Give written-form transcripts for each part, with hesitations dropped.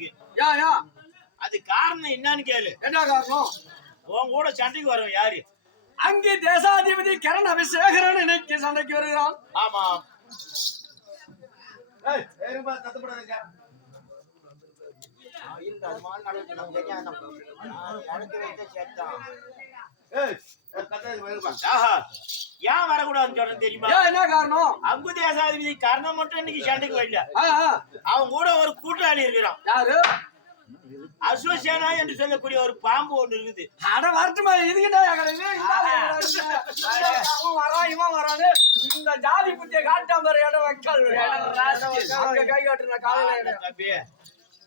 அதுக்கு. யா அது காரணம் என்னன்னு கேளு. என்ன காரணம்? உன் கூட சண்டைக்கு வரும் யாரு? அங்கே தேசாதிபதி கரண் அபிஷேகரன் இன்னைக்கு சண்டைக்கு வருகிறான். ஆமா. ஏன் வரக்கூடாதுன்னு சொல்றேன் தெரியுமா? என்ன காரணம்? அங்கு தேசாதிபதி கர்ணன் மட்டும் இன்னைக்கு சண்டைக்கு வரல. அவன் கூட ஒரு கூட்டாளி இருக்கிறான். யாரு? அஸ்வசேனா என்று சொல்லக்கூடிய ஒரு பாம்பு ஒண்ணு இருக்குது. அட வரட்டுமா, இதுக்கிட்ட இவன் வரானு இந்த ஜாதி புத்திய காட்டாம இடம் வைக்காது. கை காட்டுற காலையில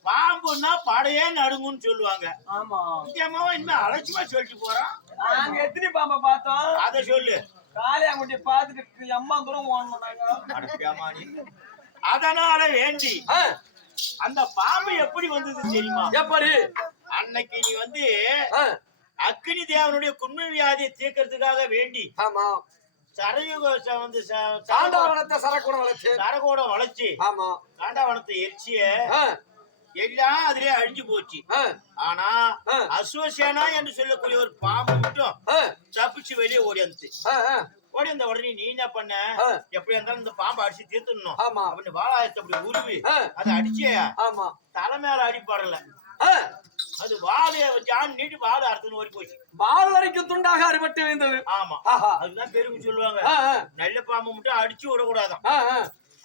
பாம்புன்னா படையே நடுங்குன்னு சொல்லுவாங்க. ஆமா, முக்கியமா இனிமே அலட்சியமா சொல்லிட்டு போறான். நாங்க எத்தனை பாம்பை பார்த்தோம்? அதை சொல்லு. காளியாங்குட்டி பார்த்துட்டு எம்மா தூரம் ஓடணும். அதனால வேண்டி அந்த பாம்பு எப்படி வந்தது தெரியுமா? எப்படி? அன்னைக்கு நீ வந்து அக்னி தேவனுடைய குன்மை வியாதியை தீர்க்கறதுக்காக வேண்டி ஆமா சரயுக வந்து சரகோட வளைச்சு ஆமா காண்டாவனத்தை எரிச்சிய எல்லாம் அதிலே அழிஞ்சு போச்சு. ஆனா அஸ்வசேனா என்று சொல்லக்கூடிய ஒரு பாம்பு மட்டும் தப்பிச்சு வெளியே ஓடியாந்து ஓடி அந்த உடனே நீ என்ன பண்ண? எப்படி இருந்தாலும் இந்த பாம்பை அடிச்சு தீர்த்துடணும் அப்படின்னு வாழாயத்தை அப்படி உருவி அதை அடிச்சே தலை மேல அடிப்படல. அது வாழை ஜான் நீட்டு வாழை அறுத்துன்னு ஓடி போச்சு. வால் வரைக்கும் துண்டாக அறுபட்டு வைந்தது. ஆமா, அதுதான் பெருமை சொல்லுவாங்க. நல்ல பாம்பு மட்டும் அடிச்சு விடக்கூடாதான்.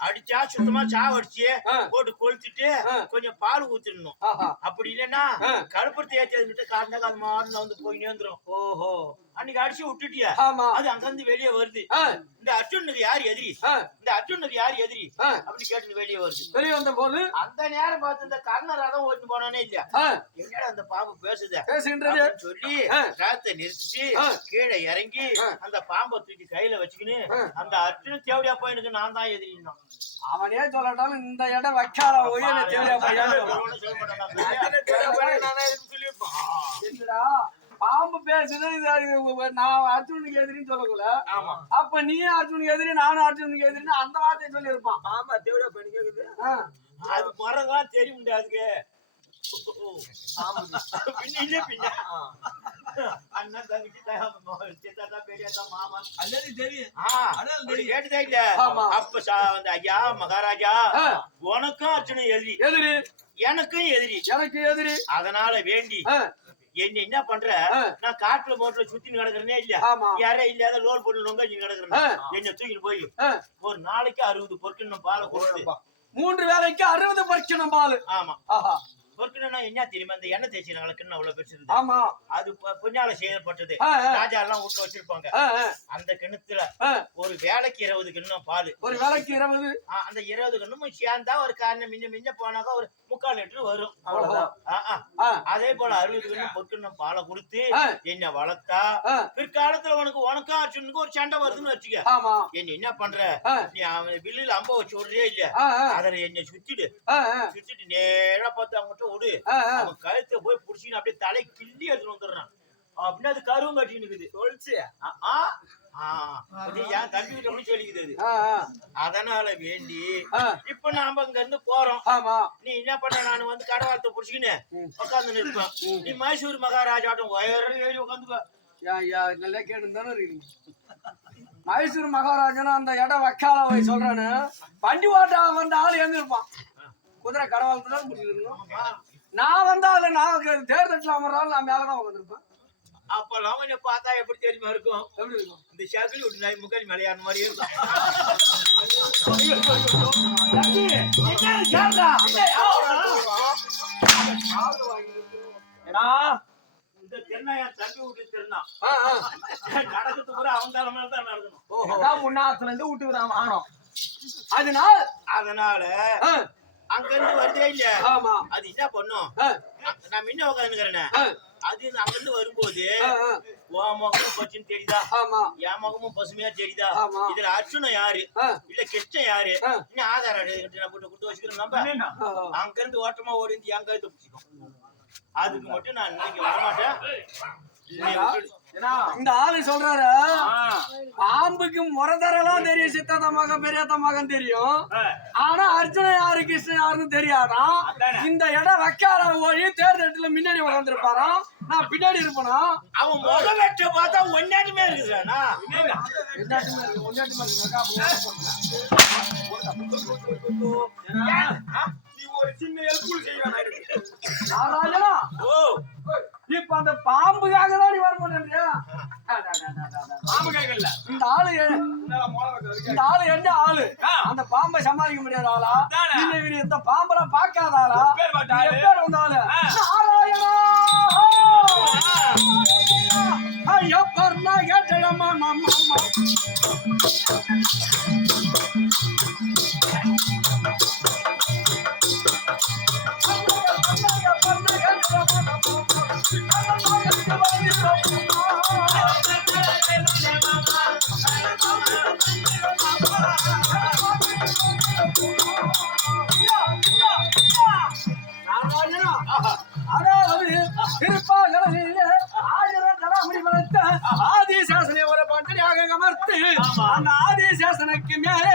அடிச்சா சுத்தமா சாவ அடிச்சு போட்டு கொளுத்திட்டு கொஞ்சம் பால் ஊத்திடணும். அப்படி இல்லைன்னா கருப்பத்தை ஏற்றி காட்டினா அது மாடு வந்து போய் நேர்ந்துரும். ஓஹோ, அன்னைக்கு அடிச்சு விட்டுட்டியா? அது அங்கிருந்து வெளியே வருது. இந்த அர்ஜுனுக்கு யார் எதிரி? இந்த அர்ஜுனுக்கு யார் எதிரி அப்படின்னு கேட்டு வெளியே வருது. வெளியே வந்த போது அந்த நேரம் பார்த்து இந்த கர்ணராதான் ஓட்டு போனானே இல்லையா? எங்கடா அந்த பாம்பு பேசுது சொல்லி ராத்தை நிறுத்தி கீழே இறங்கி அந்த பாம்பை தூக்கி கையில வச்சுக்கின்னு அந்த அர்ஜுன தேவடியா பையனுக்கு நான் தான் எதிரின்னா அவனே சொல்லட்டாலும் இந்த இடம் வைக்காத பாம்பு பேசுது. நான் அர்ஜுனுக்கு எதிரின்னு சொல்லக்கூட. அப்ப நீ அர்ஜுனுக்கு எதிரி நானும் அர்ஜுனுக்கு எதிரின்னு அந்த வார்த்தையை சொல்லி இருப்பான். ஆமா, தேவடியா பண்ணி கேக்குது. அது மரதான் தெரிய முடியாதுங்க. அண்ணன் தங்கச்சி பெரியதா மாமா அல்லது தெரியும் கேட்டுதே இல்ல. அப்ப வந்து ஐயா மகாராஜா உனக்கும் அர்ஜுன எதிரி எதிரி எனக்கும் எதிரி எனக்கு எதிரி. அதனால வேண்டி என்ன பண்ற? நான் காட்டுல மோட்டர்ல சுத்தி கிடக்குறேனே இல்ல, யாரே இல்லாத லோல் போட்டு நொங்க கிடக்குறேன். என்ன தூக்கிட்டு போய் ஒரு நாளைக்கு 60 பொருட்கள் பாலை கொடுத்து 3 வேளைக்கு 60 பொருட்கள் பால். ஆமா, பொருட்கள்னா என்ன தெரியுமா? இந்த எண்ணெய் தேய்ச்சினாங்கள கிண்ணம் அவ்வளவு பெருசு. ஆமா, அது பொன்னால செய்யப்பட்டது. ராஜா எல்லாம் வீட்டுல வச்சிருப்பாங்க. அந்த கிண்ணத்துல ஒரு வேலைக்கு 20 கிண்ணம் பால். ஒரு வேலைக்கு 20. அந்த 20 கிண்ணமும் சேர்ந்தா ஒரு காரணம் மிஞ்ச மிஞ்ச போனாக்கா ஒரு 3/4 லிட்டர் வரும். அதே போல 60 கிண்ணம் பொற்கிண்ணம் பாலை கொடுத்து என்ன வளர்த்தா பிற்காலத்துல உனக்கும் அர்ஜுனுக்கு ஒரு சண்டை வருதுன்னு வச்சுக்க. என்ன பண்ற? நீ அவன் வில்லுல அம்ப வச்சு விடுறே இல்ல, அதுல என்ன சுத்திட்டு நேரா பார்த்து அவங்ககிட்ட விடு. அவன் கழுத்தை போய் புடிச்சின்னு அப்படியே தலை கிள்ளி எடுத்துட்டு வந்துடுறான். அப்படின்னு அது கருவும் கட்டின்னு இருக்குது. சொல்லிச்சு என் தம்பி கிட்ட சொல்லிக்குது. அதனால வேண்டி இப்ப நாம இங்க இருந்து போறோம். நீ என்ன பண்ண? நான் வந்து கடவாளத்தை புடிச்சுக்கின்னு உட்காந்து இருப்பேன். நீ மைசூர் மகாராஜாட்டம் ஏறி உட்காந்துக்க. நல்லா கேட்டுதானே இருக்கீங்க. மைசூர் மகாராஜா அந்த இடம் வைக்கால சொல்றானு வண்டி ஓட்ட வந்த ஆள் எழுந்திருப்பான். குதிரை கடவாளத்துல தான் முடிச்சிருக்கணும். நான் வந்தா அதுல நான் தேர்தட்டில் அமர்றாலும் நான் மேலதான் உட்காந்துருப்பேன். அப்பெல்லாம் கொஞ்சம் பார்த்தா எப்படி தெரியுமா இருக்கும்? எப்படி இருக்கும்? இந்த சக்கிலி விட்டு நாய் முக்காலி மலையான் மாதிரி இருக்கும். இந்த தென்னையா தம்பி விட்டு திருந்தான் நடக்கிறது கூட அவன் தலைமையில தான் நடக்கணும். முன்னாத்துல இருந்து விட்டுக்கிறான் ஆனோம். அதனால அங்க இருந்து வருதே இல்ல. அது என்ன பண்ணும்? நான் முன்ன உட்காந்துக்கிறேன். அது அங்க இருந்து வரும்போது உன் முகமும் பச்சுன்னு தெரியுதா, என் முகமும் பசுமையா தெரியுதா? இதுல அர்ஜுன யாரு இல்ல கிருஷ்ணன் யாரு இன்னும் ஆதாரம் போட்டு கொடுத்து வச்சுக்கிறோம். நம்ம அங்க இருந்து ஓட்டமா ஓடி என் கழுத்தை பிடிச்சிக்கும். அதுக்கு மட்டும் நான் இன்னைக்கு வரமாட்டேன். இந்த ஆளு சொல்றாரு பாம்புக்கு முறதரெல்லாம் தெரியும், சித்தாத மகன் பெரியாத்த மகன் தெரியும். ஆனா அர்ஜுனன் யாரு கிருஷ்ணன் யாருன்னு தெரியாதான். இந்த இடம் வைக்காத போய் தேர்தட்டுல முன்னாடி உட்காந்துருப்பாராம், நான் பின்னாடி இருப்பேனா. அவன் முதல் வெட்ட பார்த்தா ஒன்னாட்டுமே இருக்குதுண்ணா. இப்ப அந்த பாம்புக்காக தான் நீ வர மாட்டேன்றியா? இந்த ஆளு என்ன ஆளு? அந்த பாம்பை சமாளிக்க முடியாத ஆளா? இல்ல இந்த பாம்பெல்லாம் பார்க்காத ஆளா? எப்பேர் வந்த ஆளு? நாராயணா ஐயோ பர்ணா கேட்டமா நம்ம ஆதிசேஷனுக்கு மேலே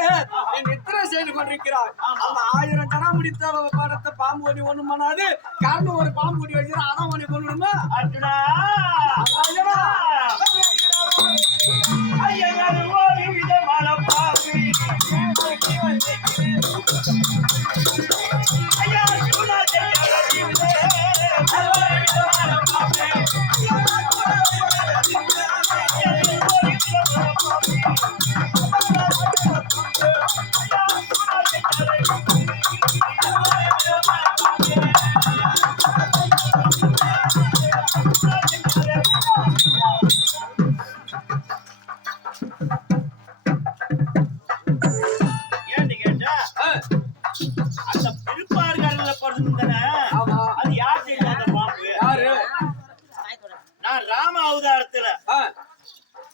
நித்திரை செய்து கொண்டிருக்கிறார். அந்த 1000 தடா முடித்த படத்தை பாம்பு ஒண்ணி ஒண்ணும் பண்ணாது. காரணம் ஒரு பாம்பு குடி வச்சுக்கிறா, அதான் ஒண்ணி கொண்டுமா. அர்ஜுனா ஒரு விதமான பாம்பு ஐயா அர்ஜுனா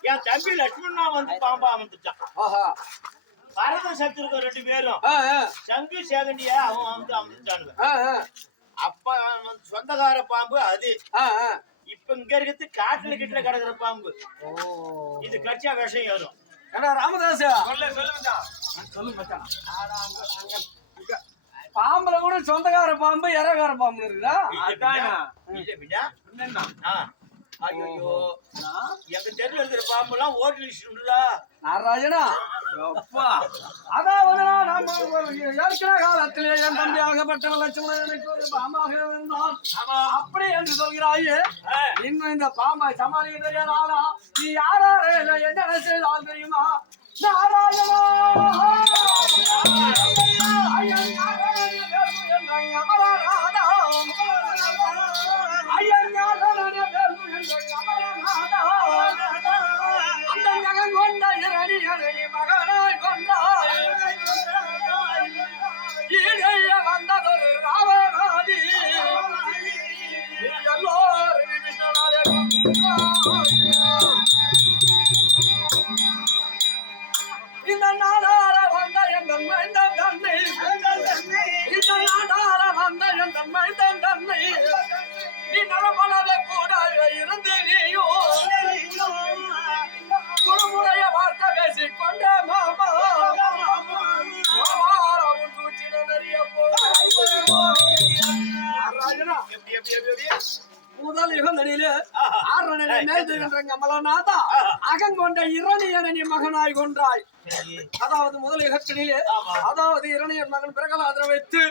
என் தம்பி லட்சுமணா வந்து பாம்பா வந்துட்டான். பரத சத்துருக்க 2 பேரும் சங்கு சேகண்டியா அவன் வந்து அமுந்துட்டானுங்க. அப்ப சொந்தக்கார பாம்பு அது. இப்ப இங்க இருக்கிறது காட்டுல கிட்ட கிடக்குற பாம்பு. இது கட்சியா விஷம் ஏறும். ராமதாஸ் பாம்புல கூட சொந்தக்கார பாம்பு இறகார பாம்பு இருக்குதா? ஐயோ எங்க தெருல இருக்கிற பாம்பு எல்லாம் ஓட்டு வச்சுட்டா நாராயணா. அதாவது காலத்திலே என் தம்பி ஆகப்பட்ட லட்சுமணன் எனக்கு ஒரு பாம்பாக இருந்தான். அப்படி என்று சொல்கிறாயே, இன்னும் இந்த பாம்பை சமாளிக்க தெரியாத ஆளா? நீ யாரா என்ன செய்தால் தெரியுமா? நாராயணா அந்த மகன் கொண்ட இரணியனை மகனாய் கொண்டாய். ஈழைய வந்ததொரு ராவணாதி எல்லோரும் இந்த நாடார வந்த எங்கள் மைந்தன் தன்னை, இந்த நாடார வந்த எங்கள் மைந்தன் தன்னை நீ நலமனதை கூட இருந்து நீயோ குறுமுறைய வார்த்தை பேசிக் கொண்ட மாமா முதல் யுகந்தனிலே ஆரணனை மேல்துகின்ற கமலநாதா அகங்கொண்ட இரணியனை நீ மகனாய் கொன்றாய். அதாவது முதல் யுகத்தினிலே அதாவது இரணியன் மகன் பிரகலாதனை வைத்து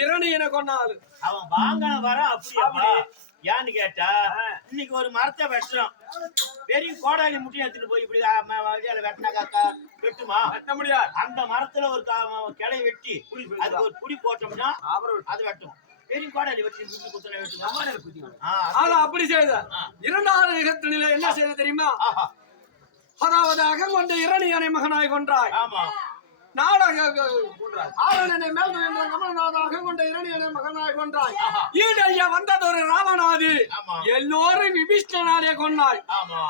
இரணியனை கொண்டாள். அவன் வாங்கின வர அப்படி ஏன்னு கேட்டா, இன்னைக்கு ஒரு மரத்தை வெட்டுறோம், பெரிய கோடாலி முட்டையை எடுத்துட்டு போய் இப்படி வெட்டினாக்கா வெட்டுமா? வெட்ட முடியாது. அந்த மரத்துல ஒரு கிளை வெட்டி அதுக்கு ஒரு புடி போட்டோம்னா அது வெட்டும். பெரிய கோடாலி வெட்டி குத்துல வெட்டுமா? அப்படி செய்த இரண்டாவது யுகத்தினிலே என்ன செய்ய தெரியுமா? அதாவது அகங்கொண்ட இரணியனை மகனாய் கொன்றாய். ஆமா நாடக ஆரணனை மேல்துகின்ற கமலநாதா அகங்கொண்ட இரணியனை மகனாய் கொன்றாய். ஈடைய வந்ததொரு ராவணாதி எல்லோரும் விபீஷ்ணனாலே கொன்னாய்.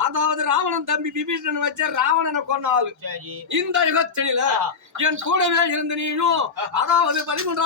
அதாவது ராவணன் தம்பி விபீஷ்ணன் வச்ச ராவணனை கொன்னாள். இந்த யுகத்தில என் கூடவே இருந்து நீயும் அதாவது 13